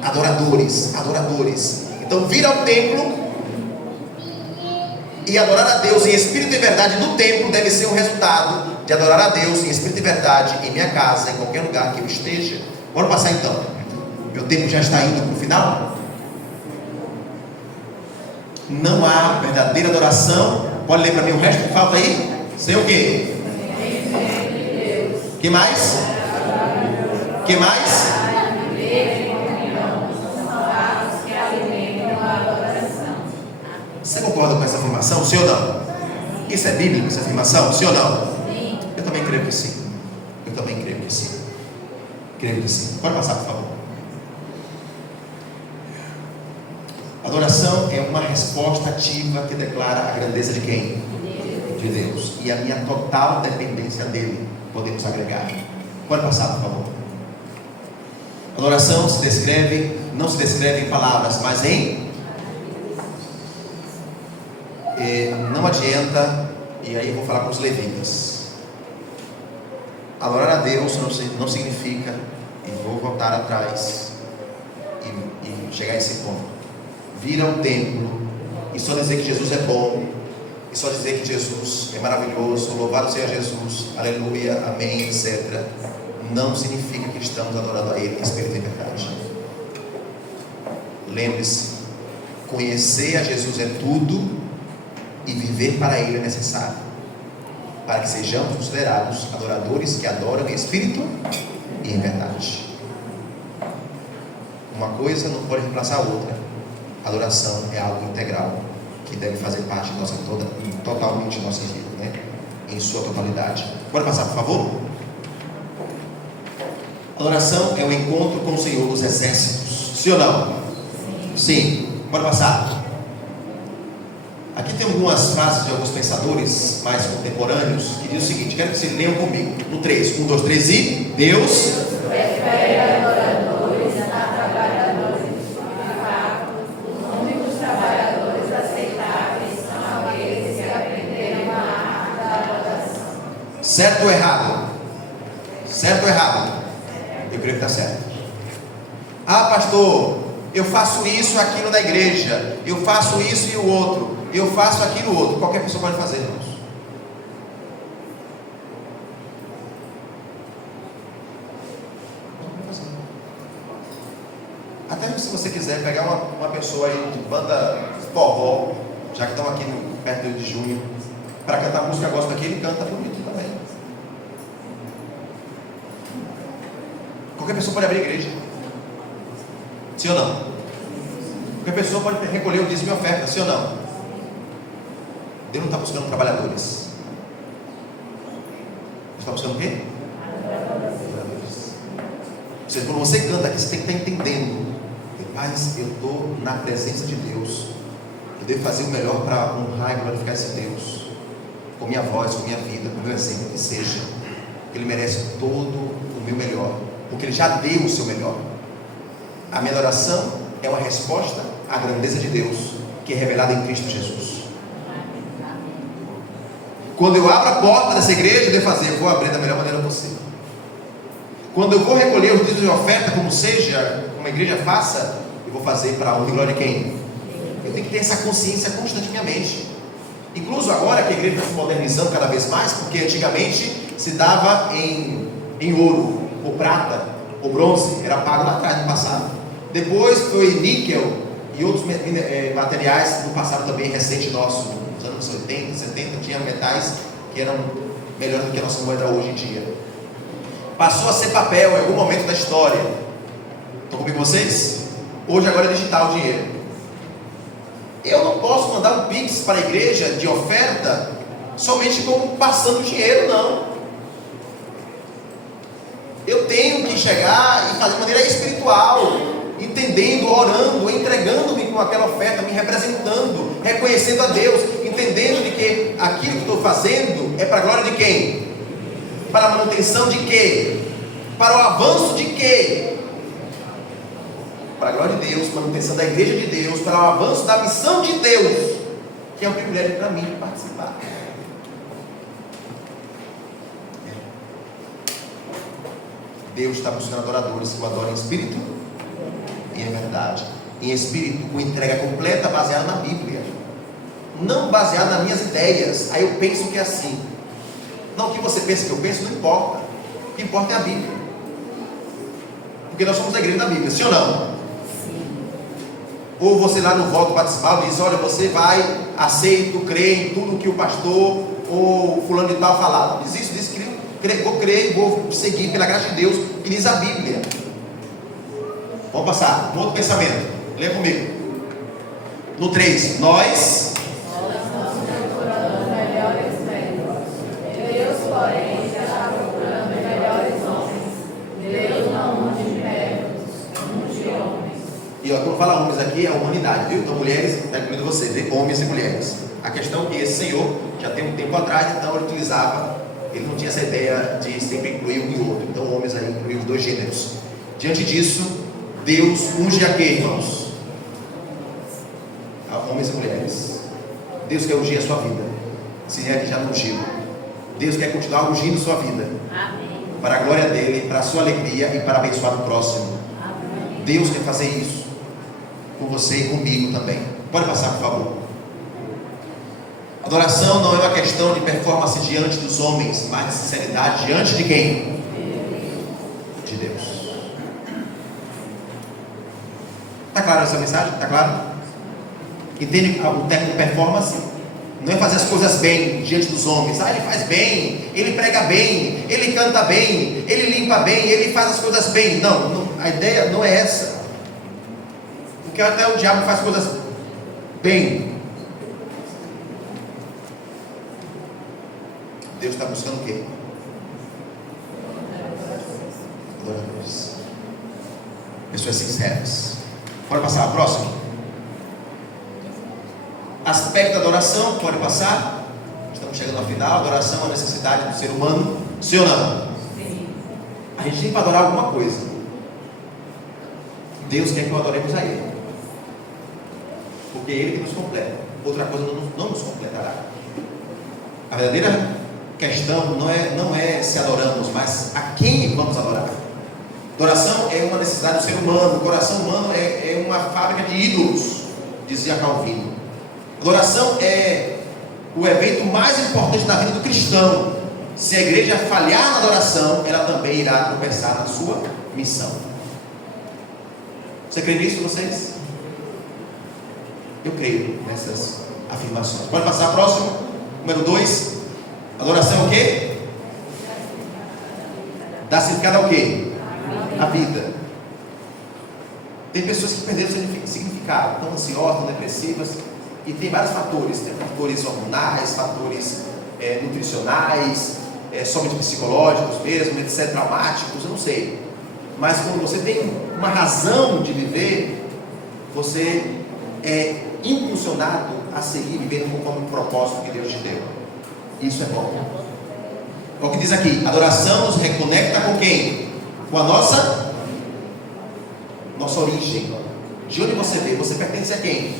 Adoradores. Então vir ao templo e adorar a Deus em espírito e verdade no templo deve ser um resultado de adorar a Deus em espírito e verdade em minha casa, em qualquer lugar que eu esteja. Bora passar então. Meu tempo já está indo para o final. Não há verdadeira adoração. Pode ler para mim o resto que falta aí? Sem o quê? Que mais? Que mais? Você concorda com essa afirmação? Sim ou não? Isso é bíblico, essa afirmação? Sim ou não? Sim. Eu também creio que sim. Eu também creio que sim. Creio que sim. Pode passar, por favor. Adoração é uma resposta ativa que declara a grandeza de quem? De Deus. E a minha total dependência dele. Podemos agregar. Pode passar, por favor. Adoração se descreve, não se descreve em palavras, mas em... não adianta, e aí eu vou falar com os levitas. Adorar a Deus não significa, e vou voltar atrás e chegar a esse ponto, vir ao templo e só dizer que Jesus é bom, e só dizer que Jesus é maravilhoso, louvado seja Jesus, aleluia, amém, etc. Não significa que estamos adorando a Ele em espírito e verdade. Lembre-se, conhecer a Jesus é tudo, e viver para Ele é necessário, para que sejamos considerados adoradores que adoram em espírito e em verdade. Uma coisa não pode reemplaçar a outra. Adoração é algo integral, que deve fazer parte de totalmente de nossa vida, né? Em sua totalidade. Pode passar, por favor? Adoração é o encontro com o Senhor dos exércitos. Sim ou não? Sim. Pode passar. Aqui tem algumas frases de alguns pensadores mais contemporâneos que dizem o seguinte, quero que vocês leiam comigo. No 3, 1, 2, 3 e... Deus prefere adoradores a trabalhadores fracos. Os únicos trabalhadores aceitáveis são aqueles que aprenderam a arte da adoração. Certo ou errado? Certo ou errado? Eu creio que está certo. Ah, pastor, eu faço isso, aquilo na igreja, eu faço isso e o outro, eu faço aquilo e o outro. Qualquer pessoa pode fazer, irmãos. Até se você quiser pegar uma pessoa aí de banda forró, já que estão aqui perto de junho, para cantar música gospel aqui, ele canta bonito também. Qualquer pessoa pode abrir a igreja. Sim ou não? Qualquer pessoa pode recolher o dízimo e oferta. Sim ou não? Deus não está buscando trabalhadores. Deus está buscando o quê? Trabalhadores. Quando você canta aqui, você tem que estar entendendo. Mas eu estou na presença de Deus. Eu devo fazer o melhor para honrar e glorificar esse Deus. Com minha voz, com minha vida, com meu exemplo, que seja. Ele merece todo o meu melhor. Porque Ele já deu o seu melhor. A minha adoração é uma resposta à grandeza de Deus, que é revelada em Cristo Jesus. Quando eu abro a porta dessa igreja, eu devo fazer, eu vou abrir da melhor maneira possível. Quando eu vou recolher os dízimos de oferta, como seja, como a igreja faça, eu vou fazer para a honra e glória de quem? Eu tenho que ter essa consciência constante na minha mente. Incluso agora que a igreja está se modernizando cada vez mais, porque antigamente se dava em ouro, ou prata, ou bronze, era pago lá atrás, no passado. Depois foi níquel e outros materiais no passado também recente nosso, nos anos 80, 70, tinha metais que eram melhores do que a nossa moeda hoje em dia. Passou a ser papel em algum momento da história. Estão comigo vocês? Hoje agora é digital o dinheiro. Eu não posso mandar um pix para a igreja de oferta somente como passando dinheiro, não. Eu tenho que chegar e fazer de maneira espiritual, entendendo, orando, entregando-me com aquela oferta, me representando, reconhecendo a Deus, entendendo de que aquilo que estou fazendo é para a glória de quem? Para a manutenção de quê? Para o avanço de quê? Para a glória de Deus, manutenção da igreja de Deus, para o avanço da missão de Deus, que é um privilégio para mim participar. Deus está buscando adoradores que o adoram em espírito e em verdade. Em espírito, com entrega completa, baseada na Bíblia. Não baseada nas minhas ideias. Aí eu penso que é assim. Não, o que você pensa que eu penso não importa. O que importa é a Bíblia. Porque nós somos a igreja da Bíblia, sim ou não? Sim. Ou você lá no voto batismal diz: olha, você vai, aceito, crê em tudo que o pastor ou fulano de tal falar. Não diz isso, diz que vou crer e vou seguir pela graça de Deus, que diz a Bíblia. Vamos passar, um outro pensamento, lê comigo. No 3, nós procurando melhores médicos. Deus, porém, está procurando melhores homens. Deus não unge médicos, unge homens. E ó, quando fala homens aqui, é a humanidade, viu? Então mulheres, está incluindo você, vê? Homens e mulheres. A questão é que esse senhor, já tem um tempo atrás, então ele utilizava, ele não tinha essa ideia de sempre incluir um e outro. Então homens aí incluíam os dois gêneros. Diante disso, Deus unge a quê, irmãos? A homens e mulheres. Deus quer ungir a sua vida. Se é que já não ungiu, Deus quer continuar ungindo a sua vida. Amém. Para a glória dele, para a sua alegria e para abençoar o próximo. Amém. Deus quer fazer isso com você e comigo também. Pode passar, por favor. Adoração não é uma questão de performance diante dos homens, mas de sinceridade diante de quem? De Deus. Está claro essa mensagem? Está claro? Entende o termo performance? Não é fazer as coisas bem diante dos homens. Ele faz bem, ele prega bem, ele canta bem, ele limpa bem, ele faz as coisas bem. Não, a ideia não é essa. Porque até o diabo faz coisas bem. Deus está buscando o quê? Adoradores. Pessoas sinceras. Pode passar a próxima? Aspecto da adoração, pode passar? Estamos chegando ao final. Adoração é uma necessidade do ser humano. Sim ou não? Sim. A gente tem que adorar alguma coisa. Deus quer que nós adoremos a Ele, porque é Ele que nos completa. Outra coisa não nos completará. A verdadeira questão não é se adoramos, mas a quem vamos adorar. Adoração é uma necessidade do ser humano. O coração humano é uma fábrica de ídolos, dizia Calvino. Adoração é o evento mais importante da vida do cristão. Se a igreja falhar na adoração, ela também irá tropeçar na sua missão. Você crê nisso, vocês? Eu creio nessas afirmações. Pode passar a próxima. Número 2. Adoração é o quê? Dá significado ao quê? A vida. Tem pessoas que perderam seu significado, estão ansiosas, estão depressivas, e tem vários fatores. Tem fatores hormonais, fatores nutricionais, somente psicológicos mesmo, etc., traumáticos, eu não sei. Mas quando você tem uma razão de viver, você é impulsionado a seguir vivendo conforme o propósito que Deus te deu. Isso é bom. O que diz aqui? Adoração nos reconecta com quem? Com a nossa origem. De onde você veio? Você pertence a quem?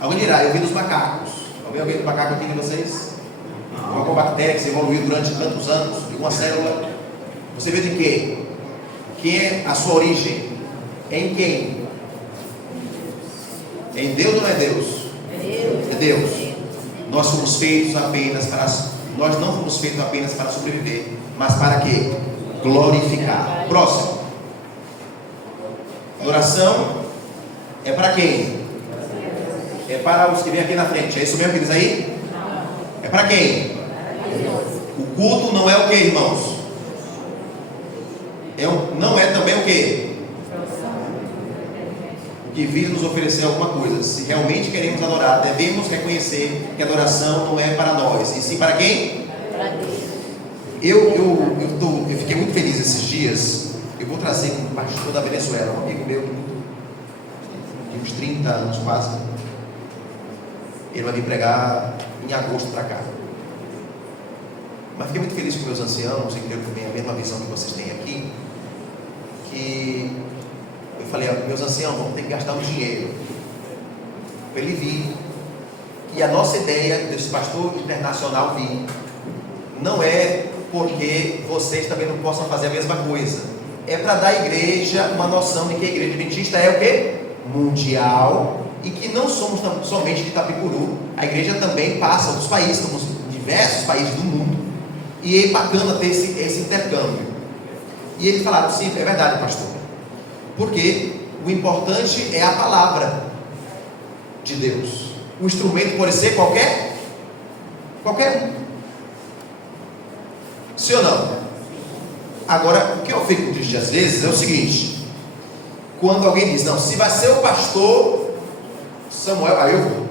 Alguém dirá: eu vim dos macacos. Alguém veio do macaco aqui de vocês? Alguma bactéria que se evoluiu durante tantos anos? Alguma célula? Você veio de quê? Quem é a sua origem? Em quem? Em Deus ou não é Deus? É Deus. Nós fomos feitos apenas para... Nós não fomos feitos apenas para sobreviver, mas para quê? Glorificar. Próximo. Adoração é para quem? É para os que vêm aqui na frente. É isso mesmo que diz aí? É para quem? O culto não é o que, irmãos? Não é também o que? O que visa nos oferecer alguma coisa. Se realmente queremos adorar, devemos reconhecer que a adoração não é para nós, e sim para quem? Para Deus. Eu fiquei muito feliz esses dias. Eu vou trazer um pastor da Venezuela, um amigo meu de uns 30 anos quase. Ele vai vir pregar em agosto para cá. Mas fiquei muito feliz com meus anciãos, e creio que também a mesma visão que vocês têm aqui. Que eu falei: meus anciãos, vamos ter que gastar um dinheiro para ele vir. E a nossa ideia desse pastor internacional vir não é porque vocês também não possam fazer a mesma coisa. É para dar à igreja uma noção de que a igreja adventista é o quê? Mundial. E que não somos somente de Itapicuru. A igreja também passa outros países, estamos em diversos países do mundo. E é bacana ter esse intercâmbio. E eles falaram: sim, é verdade, pastor. Porque O importante é a palavra de Deus. O instrumento pode ser qualquer um. Sim ou não? Agora, o que eu fico triste às vezes é o seguinte: quando alguém diz, não, se vai ser o pastor Samuel, aí eu vou.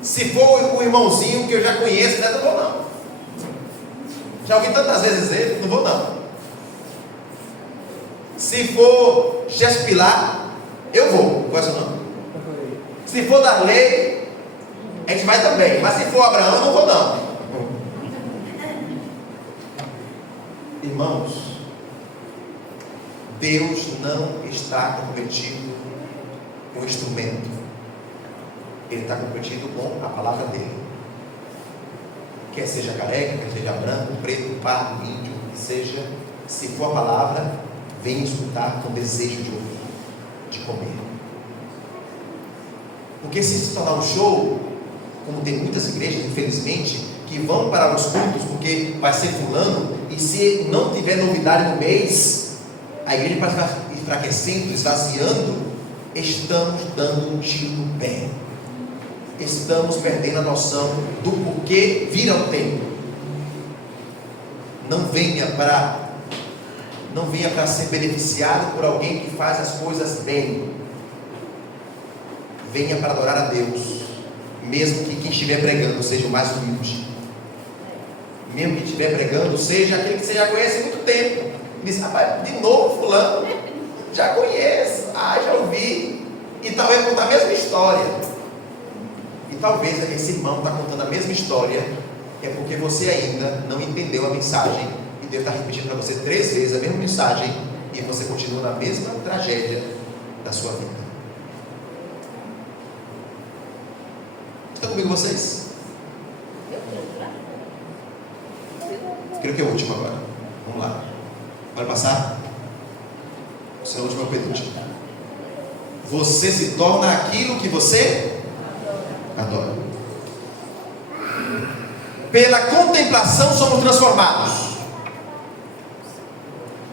Se for o irmãozinho que eu já conheço, não vou não. Já ouvi tantas vezes ele, não vou não. Se for Jéssica Pilar, eu vou. Gosta não? Se for da lei, a gente vai também. Mas se for Abraão, eu não vou não. Irmãos, Deus não está comprometido com o instrumento. Ele está comprometido com a palavra dele. Quer seja careca, quer seja branco, preto, pardo, índio, que seja, se for a palavra, venha escutar com desejo de ouvir, de comer. Porque se tornar um show, como tem muitas igrejas, infelizmente, que vão para os cultos porque vai ser fulano, e se não tiver novidade no mês, a igreja vai estar enfraquecendo, esvaziando, estamos dando um tiro no pé. Estamos perdendo a noção do porquê vir ao templo. Não venha para ser beneficiado por alguém que faz as coisas bem. Venha para adorar a Deus, mesmo que quem estiver pregando seja o mais humilde. Mesmo que estiver pregando seja aquele que você já conhece há muito tempo. E diz, rapaz, de novo fulano, já conheço, já ouvi. E talvez contar a mesma história. E talvez esse irmão está contando a mesma história, é porque você ainda não entendeu a mensagem, e Deus está repetindo para você 3 vezes a mesma mensagem, e você continua na mesma tragédia da sua vida. Estão comigo vocês? Creio que é o último agora. Vamos lá. Pode passar? Esse é o último, é o penúltimo. Você se torna aquilo que você adora. Pela contemplação somos transformados.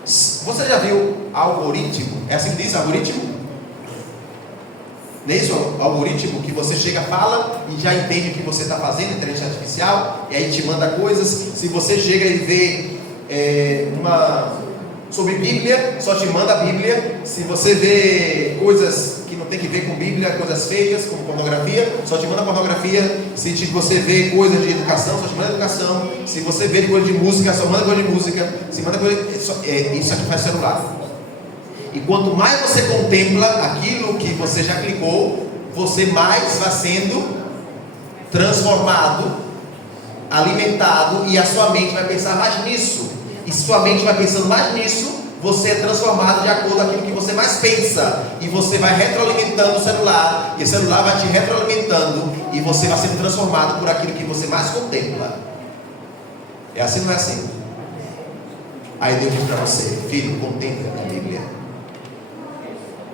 Você já viu algoritmo? É assim que diz, algoritmo? Não é isso? Algoritmo que você chega, fala e já entende o que você está fazendo, inteligência artificial, e aí te manda coisas. Se você chega e vê sobre Bíblia, só te manda a Bíblia. Se você vê coisas que não tem que ver com Bíblia, coisas feias, como pornografia, só te manda pornografia. Se você vê coisas de educação, só te manda educação. Se você vê coisa de música, só manda coisa de música. Se manda coisa, isso aqui faz celular. E quanto mais você contempla aquilo que você já clicou, você mais vai sendo transformado, alimentado, e a sua mente vai pensar mais nisso. E se sua mente vai pensando mais nisso, você é transformado de acordo com aquilo que você mais pensa. E você vai retroalimentando o celular, e o celular vai te retroalimentando, e você vai sendo transformado por aquilo que você mais contempla. É assim ou não é assim? Aí Deus diz para você, filho, contempla a Bíblia.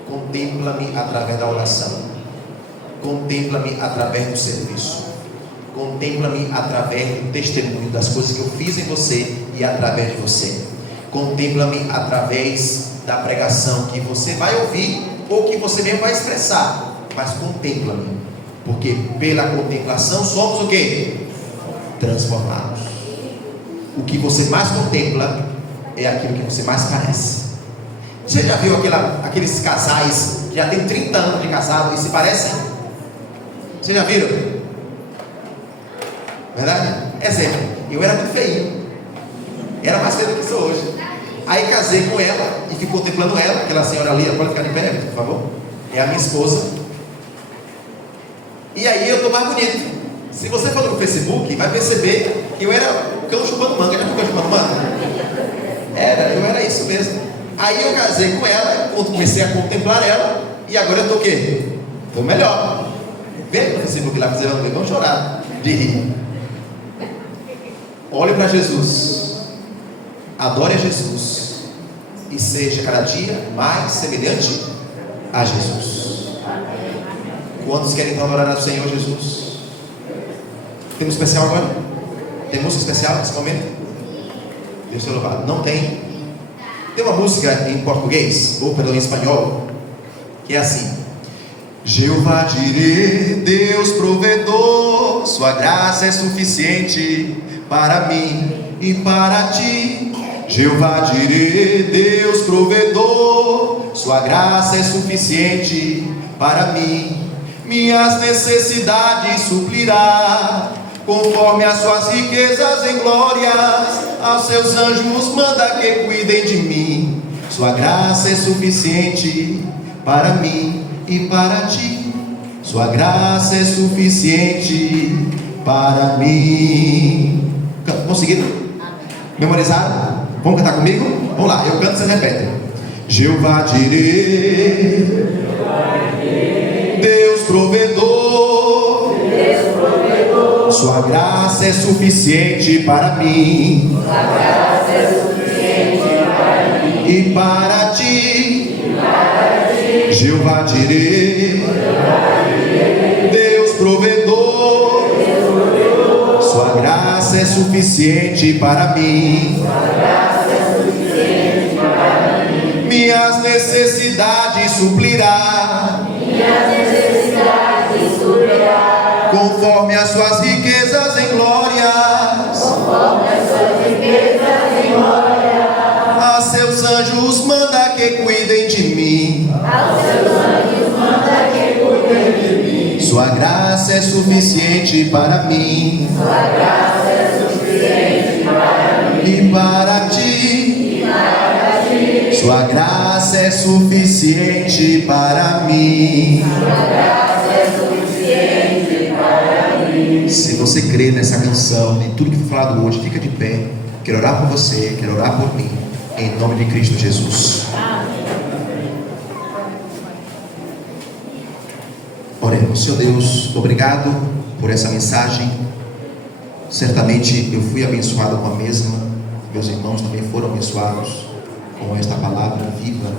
Contempla-me através da oração. Contempla-me através do serviço. Contempla-me através do testemunho das coisas que eu fiz em você e através de você. Contempla-me através da pregação que você vai ouvir ou que você mesmo vai expressar. Mas contempla-me, porque pela contemplação somos o quê? Transformados. O que você mais contempla é aquilo que você mais parece. Você já viu aqueles casais que já tem 30 anos de casado e se parecem? Vocês já viram? Verdade? Exemplo, eu era muito feio, era mais feio do que sou hoje. Aí casei com ela e fico contemplando ela. Aquela senhora ali, pode ficar de pé, por favor. É a minha esposa. E aí eu estou mais bonito. Se você for no Facebook, vai perceber que eu era o cão chupando manga. Já viu o cão chupando manga? Eu era isso mesmo. Aí eu casei com ela, comecei a contemplar ela, e agora eu estou o quê? Estou melhor. Vem no Facebook lá, vão chorar de rir. Olhe para Jesus, adore a Jesus, e seja cada dia mais semelhante a Jesus. Quantos querem então adorar ao Senhor Jesus? Tem música especial agora? Tem música especial nesse momento? Deus seja louvado. Não tem? Tem uma música em português, ou perdão, em espanhol, que é assim: Jeová Jireh, Deus provedor, sua graça é suficiente para mim e para ti. Jeová Jireh, Deus provedor, sua graça é suficiente para mim. Minhas necessidades suplirá, conforme as suas riquezas em glórias. Aos seus anjos manda que cuidem de mim. Sua graça é suficiente para mim e para ti. Sua graça é suficiente para mim. Conseguiram? Memorizaram? Vamos cantar comigo? Vamos lá, eu canto e vocês repetem. Jeová Jireh, Deus provedor, sua graça é suficiente para mim, e para ti. Jeová Jireh, Deus provedor, sua graça é suficiente para mim. Minhas necessidades suplirá, conforme as suas riquezas em glórias. A seus anjos manda que cuidem de mim. Sua graça é suficiente para mim e para ti. Sua graça é suficiente para mim. Se você crê nessa canção, em tudo que foi falado hoje, fica de pé. Quero orar por você, quero orar por mim, em nome de Cristo Jesus. Oremos. Senhor Deus, obrigado por essa mensagem. Certamente eu fui abençoado com a mesma, meus irmãos também foram abençoados com esta palavra viva,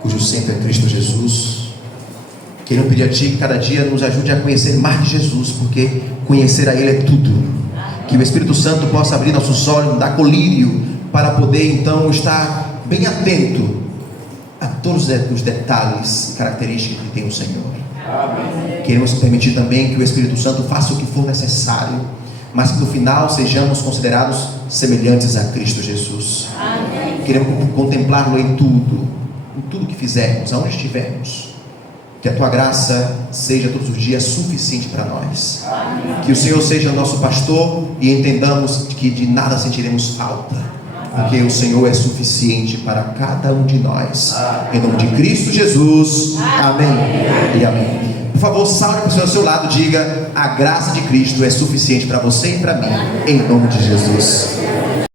cujo centro é Cristo Jesus. Quero pedir a Ti que cada dia nos ajude a conhecer mais de Jesus, porque conhecer a Ele é tudo. Que o Espírito Santo possa abrir nossos olhos, nos dar colírio, para poder então estar bem atento a todos os detalhes e características que tem o Senhor. Amém. Queremos permitir também que o Espírito Santo faça o que for necessário, mas que no final sejamos considerados semelhantes a Cristo Jesus. Amém. Queremos contemplá-lo em tudo que fizermos, aonde estivermos. Que a Tua graça seja todos os dias suficiente para nós. Amém. Que o Senhor seja nosso pastor e entendamos que de nada sentiremos falta, porque o Senhor é suficiente para cada um de nós. Em nome de Cristo Jesus. Amém e amém. Por favor, salve a pessoa ao seu lado, diga: a graça de Cristo é suficiente para você e para mim, em nome de Jesus.